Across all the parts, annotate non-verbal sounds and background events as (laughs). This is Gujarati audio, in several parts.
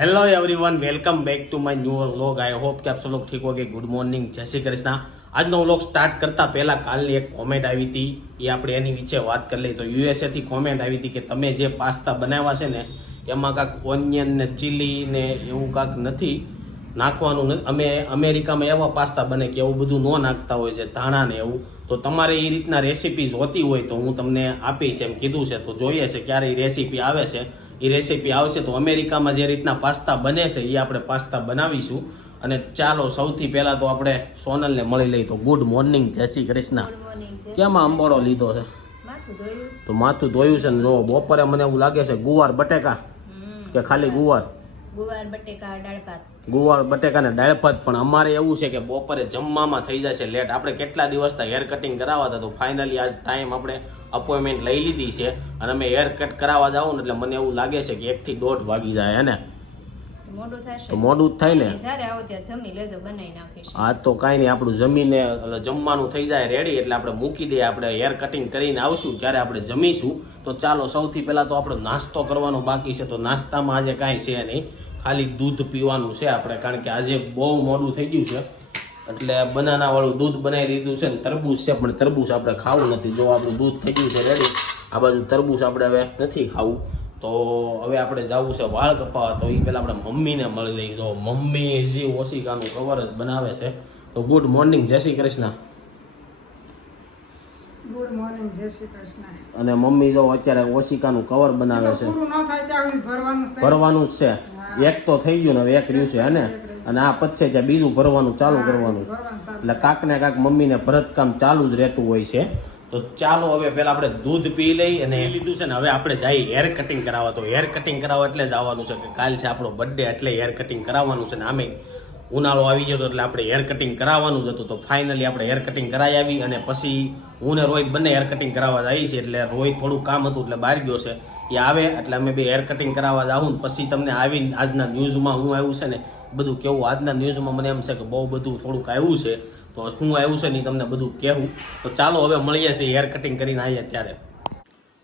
Hello everyone welcome back to my new vlog I hope કે આપ સૌ લોગ ઠીક હોગે ગુડ મોર્નિંગ જય શ્રી કૃષ્ણ આજનો વ્લોગ સ્ટાર્ટ કરતા પહેલા કાલની એક કોમેન્ટ આવી હતી। એ આપણે એની વિશે વાત કરી લઈએ. તો યુએસએથી કોમેન્ટ આવી હતી કે તમે જે પાસ્તા બનાવ્યા છે ને, એમાં કાંક ઓનિયન ને ચીલી ને એવું કાંક નથી નાખવાનું અમે અમેરિકામાં એવા પાસ્તા બને કે એવું બધું ન નાખતા હોય છે, ધાણા ને એવું. તો તમારે એ રીતના રેસીપી જોતી હોય તો હું તમને આપીશ, એમ કીધું છે. તો જોઈએ છે ક્યારે રેસીપી આવે છે. એ રેસીપી આવશે તો અમેરિકામાં જે રીતના પાસ્તા બને છે એ આપણે પાસ્તા બનાવીશું. અને ચાલો સૌથી પહેલા તો આપણે સોનલને મળી લઈએ. તો ગુડ મોર્નિંગ જય શ્રી કૃષ્ણ. કેમ આંબોળો અંબોળો લીધો છે? તો માથું ધોયું છે ને જો બપોરે મને એવું લાગે છે ગુવાર બટેકા કે ખાલી ગુવાર? ગુવાર બટેકા દાળ ભાત. ગુવાર બટેકા ને દાળ ભાત. પણ અમારે એવું છે કે બપોરે જમવામાં થઈ જશે લેટ. આપણે કેટલા દિવસથી હેર કટિંગ કરાવવા હતા તો ફાઇનલી આજ ટાઈમ આપણે અપોઇન્ટમેન્ટ લઈ લીધી છે અને અમે હેર કટ કરાવવા જાવ ને એટલે મને એવું લાગે છે કે એકથી દોઢ વાગી જાય હે ને? તો થશે. તો મોડું જ થાય ને? જ્યારે આવો ત્યાં જમી લેજો બનાવી નાખીશ આ તો કાંઈ નહીં આપણું જમીને જમવાનું થઈ જાય રેડી એટલે આપણે મૂકી દઈએ આપણે હેર કટિંગ કરીને આવશું. ત્યારે આપણે જમીશું તો ચાલો સૌથી પહેલાં તો આપણે નાસ્તો કરવાનો બાકી છે તો નાસ્તામાં આજે કાંઈ છે નહીં. ખાલી દૂધ પીવાનું છે આપણે, કારણ કે આજે બહુ મોડું થઈ ગયું છે. એટલે બનાના વાળું દૂધ બનાવી દીધું છે ને, તરબૂચ છે, પણ તરબૂચ આપણે ખાવું નથી. જો આપણું દૂધ થઈ ગયું છે રેડી આ બાજુ તરબૂચ આપણે હવે નથી ખાવું. તો હવે આપણે જવું છે વાળ કપાવવા તો એ પહેલાં આપણે મમ્મીને મળી લઈ. જો મમ્મી જે ઓશિકાનું કવર જ બનાવે છે. તો ગુડ મોર્નિંગ જય શ્રી કૃષ્ણ. ગુડ મોર્નિંગ જય શ્રી કૃષ્ણ. અને મમ્મી જો અત્યારે ઓશિકાનું કવર બનાવે છે. પૂરું ન થાય ત્યાં સુધી ભરવાનું છે. ભરવાનું જ છે. એક તો થઈ ગયું ને હવે એક રહ્યું છે હે ને? અને આ પછી ત્યાં બીજું ભરવાનું ચાલુ કરવાનું. એટલે કાક ને કાંક મમ્મીને ભરતકામ ચાલુ જ રહેતું હોય છે. તો ચાલો હવે પેલા આપણે દૂધ પી લઈ અને એ લીધું છે ને હવે આપણે જઈ હેર કટિંગ કરાવવા. તો હેર કટિંગ કરાવવા એટલે જ આવવાનું છે કે કાલ છે આપણો બર્થડે એટલે હેર કટિંગ કરાવવાનું છે ને આમે ઉનાળો આવી ગયો હતો એટલે આપણે હેર કટિંગ કરાવવાનું જ હતું. તો ફાઇનલી આપણે હેર કટિંગ કરાવી આવી અને પછી હું ને રોહિત બંને હેર કટિંગ કરાવવા જઈએ છીએ એટલે રોહિત થોડું કામ હતું એટલે બહાર ગયો છે. એ આવે એટલે અમે બે હેર કટિંગ કરાવવા જાઉં પછી તમને આવીને આજના ન્યૂઝમાં હું આવ્યું છે ને બધું કેવું આજના ન્યૂઝમાં મને એમ છે કે બહુ બધું થોડુંક આવ્યું છે. તો હું આવ્યું છે ને તમને બધું કહેવું. તો ચાલો હવે મળીએ છીએ હેર કટિંગ કરીને આવીએ ત્યારે.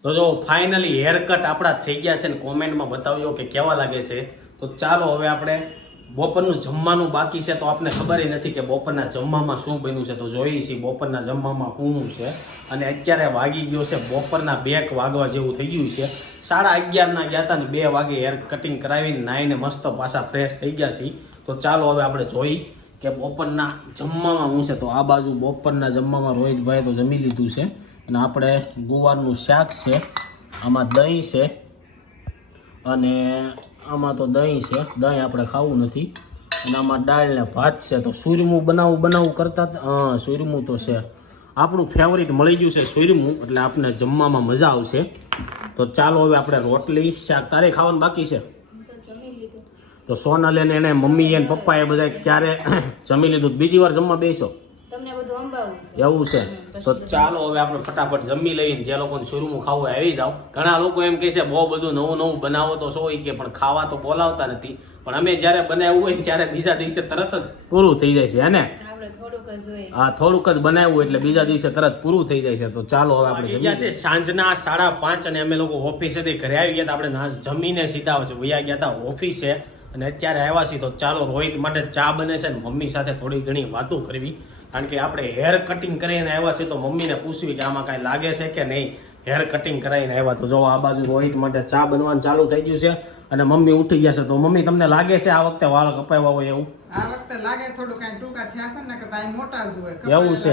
તો જો ફાઇનલી હેર કટ આપણા થઈ ગયા છે ને કોમેન્ટમાં બતાવજો કે કેવા લાગે છે. તો ચાલો હવે આપણે બપોરનું જમવાનું બાકી છે તો આપને ખબર નથી કે બપોરના જમવામાં શું બન્યું છે. તો જોઈએ છીએ બપોરના જમવામાં શું છે અને અત્યારે વાગી ગયો છે બપોરના બેક વાગવા જેવું થઈ ગયું છે. સાડા અગિયારના ગયા હતા ને બે વાગે હેર કટિંગ કરાવીને નાઈને મસ્ત પાછા ફ્રેશ થઈ ગયા છીએ. તો ચાલો હવે આપણે જોઈ કે બપોરના જમવામાં શું છે. તો આ બાજુ બપોરના જમવામાં રોહિતભાઈ તો જમી લીધું છે અને આપણે ગુવારનું શાક છે, આમાં દહીં છે અને આમાં તો દહીં છે. દહીં આપણે ખાવું નથી. અને આમાં દાળ ને ભાત છે. તો સુરમું બનાવવું બનાવવું કરતા હા સુરમું તો છે. આપણું ફેવરિટ મળી ગયું છે સુરમું એટલે આપણે જમવામાં મજા આવશે. તો ચાલો હવે આપણે રોટલી, શાક તારે ખાવાનું બાકી છે? તો સોનલ એને એને મમ્મી એને પપ્પા એ બધા ક્યારે જમી લીધું? બીજી વાર જમવા બેસો તમને બધું અંબાવું છે એવું છે. તો ચાલો હવે આપણે ફટાફટ જમી લઈને જે લોકોને શોરૂમ ખાવું આવી જાવ ઘણા લોકો એમ કહે છે બહુ બધું નવું નવું બનાવો તો શું? હોય કે પણ ખાવા તો બોલાવતા નથી. પણ અમે જ્યારે બનાવ્યું હોય ત્યારે બીજા દિવસે તરત જ પૂરું થઈ જાય છે હે ને? હા થોડુંક જ આ થોડુંક જ બનાવ્યું એટલે બીજા દિવસે તરત પૂરું થઈ જાય છે. તો ચાલો હવે આપણે ગયા છે સાંજના સાડા પાંચ અને અમે લોકો ઓફિસેથી ઘરે આવી ગયા હતા. આપણે ના જમીને સીધા વયા ગયા હતા ઓફિસે. અને અત્યારે આવ્યા છીએ તો ચાલો રોહિત માટે ચા બને છે ને મમ્મી સાથે થોડી ઘણી વાતો કરવી. કારણ કે આપણે હેર કટિંગ કરીને આવ્યા છીએ તો મમ્મીને પૂછવી કે આમાં કાંઈ લાગે છે કે નહીં? હેર કટિંગ કરાવીને આવ્યા. તો જો આ બાજુ રોહિત માટે ચા બનવાનું ચાલુ થઈ ગયું છે. અને મમ્મી ઉઠી ગયા છે તો મમ્મી તમને લાગે છે આ વખતે વાળ કપાવ્યા હોય એવું? આ વખતે લાગે થોડું કાંઈ ટૂંકા થયા છે ને કે તાઈ મોટા જ હોય એવું છે.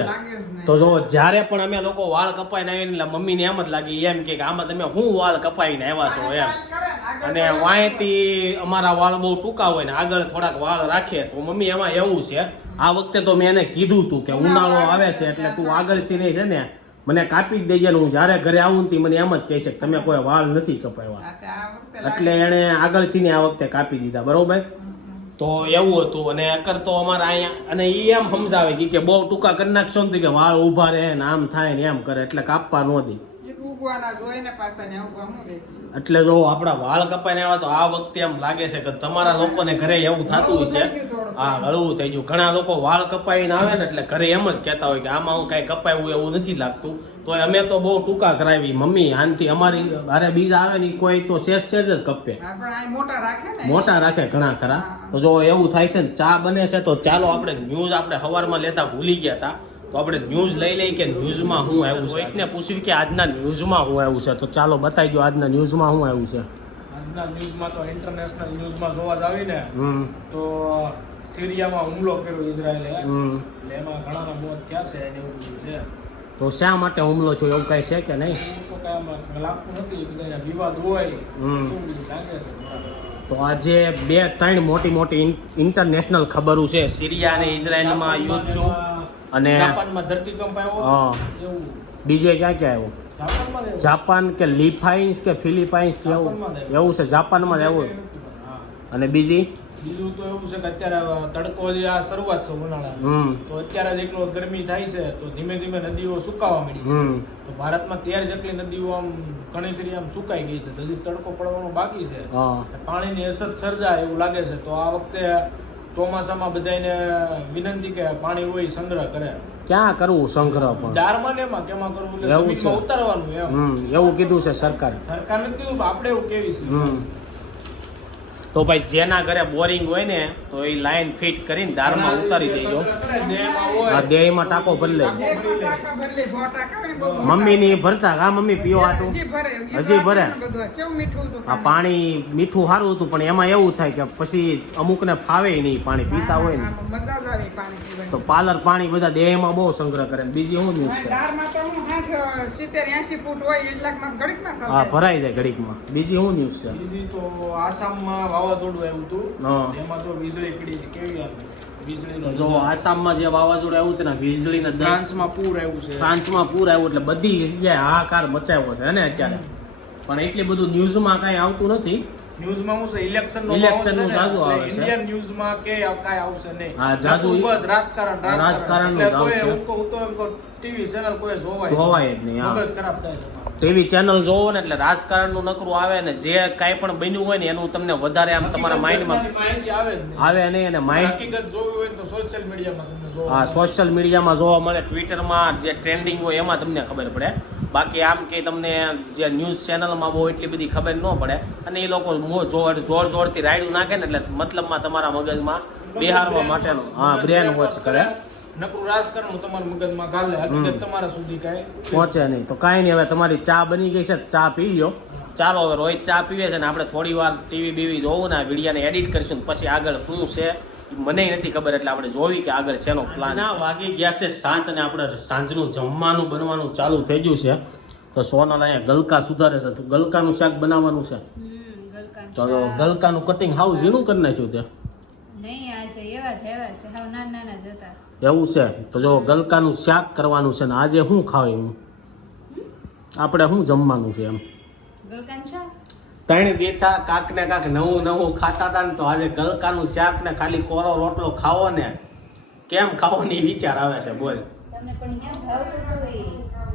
તો જો જ્યારે પણ અમે લોકો વાળ કપાઈને આવીને એટલે મમ્મીને એમ જ લાગી એમ કે આમાં તમે હું વાળ કપાઈને આવ્યા છો એમ. અને વાંયથી અમારા વાળ બહુ ટૂંકા હોય ને આગળ થોડાક વાળ રાખીએ તો મમ્મી એમાં એવું છે આ વખતે તો મેં એને કીધું તું કે ઉનાળો આવે છે એટલે તું આગળથી નહીં છે ને. મને કાપી જ દેજે ને હું જ્યારે ઘરે આવું ને મને એમ જ કહે છે કે તમે કોઈ વાળ નથી કપાવ્યા. એટલે એણે આગળથી ને આ વખતે કાપી દીધા બરોબર? તો એવું હતું અને અકર તો અમારા અહીંયા અને એ એમ સમજાવે કે- કે બહુ ટૂંકા કરી નાખશો ને કે વાળ ઊભા રહે ને આમ થાય ને એમ કરે એટલે કાપવા ન દી. ઉગવાના જોઈને પાછા ને આવું દે એટલે જો આપણા વાળ કપાઈને આવ્યા તો આ વખતે એમ લાગે છે કે તમારા લોકોને ઘરે એવું થતું છે હા હળવું થઈ ગયું. ઘણા લોકો વાળ કપાઈને આવે ને એટલે ઘરે એમ જ કહેતા હોય કે આમાં હું કાંઈ કપાયું એવું નથી લાગતું. તો અમે તો બહુ ટૂંકા કરાવી. મમ્મી આનથી અમારી અરે બીજા આવે ને કોઈ તો શેષ છે જ કપે. મોટા રાખે મોટા રાખે ઘણા ખરા. તો જો એવું થાય છે ને ચા બને છે તો ચાલો આપણે ન્યૂઝ આપણે સવારમાં લેતા ભૂલી ગયા હતા. તો આપણે ન્યૂઝ લઈ લઈએ કે ન્યૂઝમાં શું આવ્યું છે? કોઈકને પૂછ્યું કે આજના ન્યૂઝમાં શું આવ્યું છે? તો ચાલો બતાવી દો આજના ન્યૂઝમાં શું આવ્યું છે? આજના ન્યૂઝમાં તો ઇન્ટરનેશનલ ન્યૂઝમાં જોવા જ આવીને હમ. તો સિરિયામાં હુમલો કર્યો ઇઝરાયલે. એટલે એમાં ઘણાના મોત થયા છે એને એવું બધું છે. તો શા માટે હુમલો છો એવું કઈ છે કે નહીં? તો કાંઈ લાગતું નથી બધાને વિવાદ હોય. લાગે છે તો આજે બે ત્રણ મોટી મોટી ઇન્ટરનેશનલ ખબરો છે. સિરિયા અને ઇઝરાયલમાં યુદ્ધ અને જાપાનમાં ધરતીકંપ આવ્યો એવું. બીજે ક્યાં ક્યાં આવ્યું? જ. જાપાન કે લિફાઇન્સ કે ફિલિપાઇન્સ કે એવું? જ. એવું છે જાપાનમાં જ આવ્યું? અને બીજી? બીજું તો એવું છે કે અત્યારે તડકો હજી આ શરૂઆત છે ઉનાળાની. તો અત્યારે જ એટલો ગરમી થાય છે તો ધીમે ધીમે નદીઓ સુકાવા મળી તો ભારતમાં તેર જેટલી નદીઓ આમ ઘણી ખરી આમ સુકાઈ ગઈ છે. હજી તડકો પડવાનો બાકી છે. પાણીની અસર સર્જાય એવું લાગે છે. તો આ વખતે ચોમાસામાં બધાને વિનંતી કે પાણી હોય સંગ્રહ કરે. ક્યાં કરવું સંગ્રહ પણ? દારમાં ને એમાં કેમાં કરવું? એટલે ઉતારવાનું એમ. એવું કીધું છે સરકાર. સરકારને નથી કીધું પણ આપણે એવું કેવી છે? તો ભાઈ જેના ઘરે બોરિંગ હોય ને તો એ લાઈન ફિટ કરીને દારમાં ઉતારી દેજો. આ દેહમાં ટાંકો ભરલી, ને મમ્મી ની ભરતા હા મમ્મી પીઓ આટું? હજી ભરે આ પાણી? મીઠું સારું હતું પણ એમાં એવું થાય કે પછી અમુકને ફાવે નહીં પાણી પીતા હોય ને. તો પાર્લર પાણી બધા દેહમાં બહુ સંગ્રહ કરે ને. બીજી શું ન્યૂઝ છે? હું ભરાઈ જાય ઘડીકમાં. બીજી શું ન્યૂઝ છે? બીજી તો આસામમાં વાવાઝોડું આવ્યું હતું. એમાં તો વીજળી પડી છે. કેવી જો આસામમાં જે વાવાઝોડું આવ્યું હતું ને વીજળીના ફ્રાન્સમાં પૂર આવ્યું છે. ફ્રાન્સમાં પૂર આવ્યું એટલે બધી જગ્યાએ હાહાકાર મચાવ્યો છે ને અત્યારે? પણ એટલી બધું ન્યૂઝમાં કાંઈ આવતું નથી. ન્યૂઝમાં હું છે ઇલેક્શન Election નું ઝાઝું આવે છે. ઇન્ડિયન ન્યૂઝમાં કે કાંઈ આવશે નહીં. હા, ઝાઝું બસ રાજકારણ આવશે. હું તો ટીવી ચેનલ કોઈ જોવાય જોવાય જ નહીં, મગજ ખરાબ થાય છે. ટીવી ચેનલ જોવો ને એટલે રાજકારણનું નકરું આવે ને જે કાંઈ પણ બન્યું હોય ને એનું તમને વધારે આમ તમારા માઇન્ડમાં આવે નહીં. અને માઇન્ડ સોશિયલ મીડિયામાં હા સોશિયલ મીડિયામાં જોવા મળે ટ્વિટરમાં જે ટ્રેન્ડિંગ હોય એમાં તમને ખબર પડે. બાકી આમ કે તમને જે ન્યૂઝ ચેનલમાં બહુ એટલી બધી ખબર ન પડે અને એ લોકો મો- જોર જોર જોરથી રાયડું નાખે ને એટલે મતલબમાં તમારા મગજમાં બિહારવા માટેનું. હા બ્રેન વોચ કરે. નકરું રાજકારણ તમારા મગજમાં ગાલે હકીકત તમારા સુધી કાંઈ પહોંચે નહીં. તો કાંઈ નહીં હવે તમારી ચા બની ગઈ છે ચા પી લ્યો. ચાલો હવે રોહિત ચા પીવે છે ને આપણે થોડી વાર ટીવી બીવી જોવું ને વિડીયાને એડિટ કરીશું પછી આગળ શું છે મને નથી ખબર એટલે આપણે જોવી કે આગળ શેનો પ્લાન ના વાગી ગયા છે સાંજ અને આપણે સાંજનું જમવાનું બનવાનું ચાલુ થઈ ગયું છે. તો સોનલ અહીંયા ગલકા સુધારે છે. તો ગલકાનું શાક બનાવવાનું છે. તો ગલકાનું કટિંગ હાવ ઝીણું કરી નાખ્યું તે. નહીં એવા જ એવા છે. હાવ નાના નાના જ હતા. એવું છે? તો જો ગલકાનું શાક કરવાનું છે ને આજે શું ખાવું આપણે શું જમવાનું છે એમ? ગલકાન શાક? ત્રણ દેતા કાક ને કાક નવું નવું ખાતા હતા ને તો આજે ગલકાનું શાક ને ખાલી કોરો રોટલો ખાવો ને કેમ ખાવો ને વિચાર આવે છે બોલ.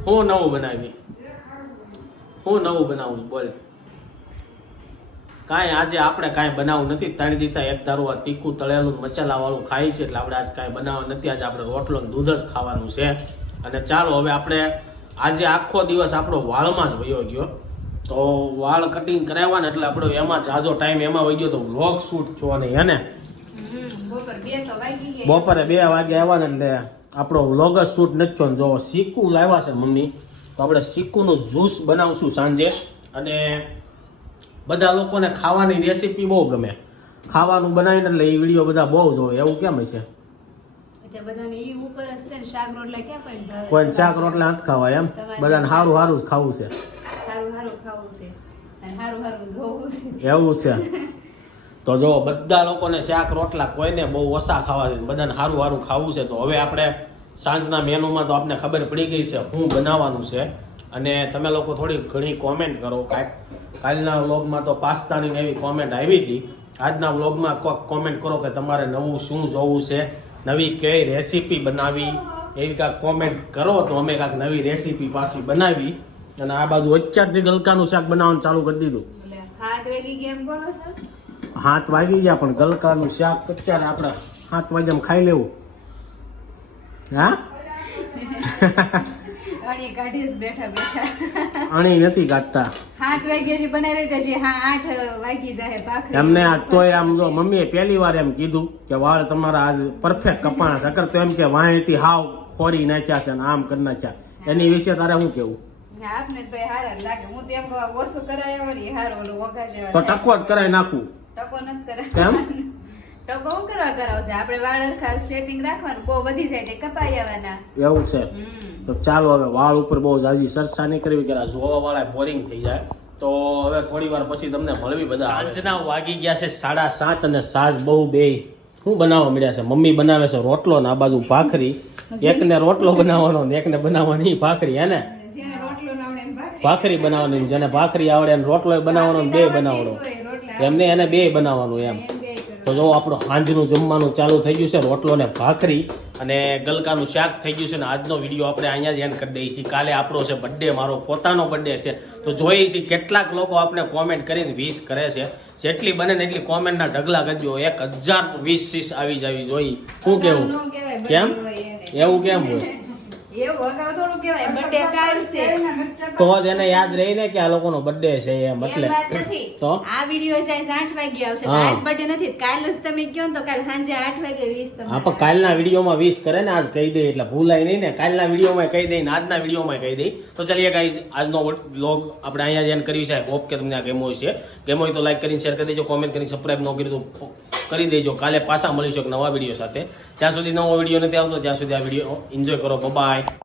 હું નવું બનાવી? હું નવું બનાવું બોલ. કાંઈ આજે આપણે કાંઈ બનાવવું નથી. ત્રણ દીધા એક ધારું આ તીખું તળેલું મસાલાવાળું ખાઈ છે એટલે આપણે આજ કાંઈ બનાવવા નથી. આજે આપણે રોટલો દૂધ જ ખાવાનું છે. અને ચાલો હવે આપણે આજે આખો દિવસ આપણો વાળમાં જ વયો ગયો. તો વાળ કટિંગ કરાવવા ને એટલે આપણો એમાં જાજો ટાઈમ એમાં વહી ગયો તો વ્લોગ શૂટ થયો નહીં હે ને? હમ બપોર બે વાગી આવ્યા ને એટલે આપણો વ્લોગ જ શૂટ નથી થયો ને જો સિક્કુ લાવ્યા છે મમ્મી તો આપણે સિક્કુનું જ્યુસ બનાવશું સાંજે. અને બધા લોકોને ખાવાની રેસીપી બહુ ગમે. ખાવાનું બનાવીને એટલે એ વીડિયો બધા બહુ જોવે. એવું કેમ છે કોઈ શાક રોટલા નથી ખાવા એમ? બધાને સારું સારું જ ખાવું છે. એવું છે. (laughs) તો જો બધા લોકોને શાક રોટલા કોઈને બહુ ઓછા ખાવા છે. બધાને સારું સારું ખાવું છે. તો હવે આપણે સાંજના મેનુમાં તો આપને ખબર પડી ગઈ છે શું બનાવવાનું છે. અને તમે લોકો થોડી ઘણી કોમેન્ટ કરો. કાંઈક કાલના વ્લોગમાં તો પાસ્તાની નવી એવી કોમેન્ટ આવી હતી. આજના વ્લોગમાં કોઈક કોમેન્ટ કરો કે તમારે નવું શું જોવું છે? નવી કઈ રેસીપી બનાવી? એવી કાંઈક કોમેન્ટ કરો તો અમે કાંઈક નવી રેસીપી પાછી બનાવી. અને આ બાજુ અત્યારથી ગલકાનું શાક બનાવવાનું ચાલુ કરી દીધું. હાથ વાગી ગયા પણ ગલકાનું શાક અત્યારે આપણે હાથ વાગ્યામાં ખાઈ લેવું. હા? (laughs) અણી કાઢીશ બેઠા બેઠા. આણી નથી કાઢતા હાથ વાગ્યા છે બનાવી રહી છે હા આઠ વાગી જાય ભાખરી. એમને તોય આમ જો મમ્મીએ પહેલી વાર એમ કીધું કે વાળ તમારા આજ પરફેક્ટ કપાણા છે અગર તો એમ કે વાણીથી હાવ ખોરી નાખ્યા છે ને આમ કરી નાખ્યા. એની વિશે તારે શું કેવું આપને તો કરાયો. ટકો જ કરાવી નાખું. ટકો નથી કેમ? ટકો હું કરવા કરાવશે? આપણે વાળ ખાસ સેટિંગ રાખવાનું? કો વધી જાય તે કપાઈ જવાના એવું છે? તો ચાલો હવે વાળ ઉપર બહુ જાજી સરસા નહીં કરવી કે જોવા વાળા બોરિંગ થઈ જાય. તો હવે થોડી વાર પછી તમને મળવી બધા સાંજના વાગી ગયા છે સાડા સાત અને સાસ બહુ બે. શું બનાવવા મળ્યા છે? મમ્મી બનાવે છે રોટલો ને આ બાજુ ભાખરી. એકને રોટલો બનાવવાનો ને એકને બનાવવાની ભાખરી હે ને? જેને રોટલો ના આવડે એને ભાખરી. ભાખરી બનાવવાની જેને ભાખરી આવડે એને રોટલો બનાવવાનો ને બે બનાવવાનો. એમને એને બે બનાવવાનું એમ. તો જો આપણું સાંજનું જમવાનું ચાલુ થઈ ગયું છે રોટલો ને ભાખરી અને ગલકાનું શાક થઈ ગયું છે ને આજનો વીડિયો આપણે અહીંયા જ એન્ડ કરી દઈએ છીએ. કાલે આપણો છે બર્થડે મારો પોતાનો બર્થડે છે. તો જોઈએ છીએ કેટલાક લોકો આપણે કોમેન્ટ કરીને વિશ કરે છે. જેટલી બને ને એટલી કોમેન્ટના ઢગલા કરજો. એક હજાર વીસ સીસ આવી જાવી જોઈ શું કેવું? કેમ. એવું કેમ હોય? તો જ એને યાદ રહીને કે આ લોકોનો બર્થડે છે એમ એટલે. તો? આ વીડિયો છે આઠ વાગે આવશે. આજ બર્થડે નથી કાલ જ તમે કહો તો કાલ સાંજે આઠ વાગે વીસ તમે હા પણ કાલના વિડીયોમાં વિશ કરે ને આજ કહી દે એટલે ભૂલાય નહીં ને. કાલના વિડીયોમાં કહી દે ને આજના વિડીયોમાં કહી દઈ તો ચાલીએ ગાઈઝ આજનો વ્લોગ આપણે અહીંયા જ એન્ડ કર્યું છે. હોપ કે તમને આ ગેમો હોય છે ગેમ હોય તો લાઈક કરીને શેર કરી દેજો કોમેન્ટ કરીને સબસ્ક્રાઈબ ન કરી તો કરી દેજો. કાલે પાછા મળીશું એક નવા વીડિયો સાથે. જ્યાં સુધી નવો વીડિયો નથી આવતો, ત્યાં સુધી આ વીડિયો એન્જોય કરો. બાય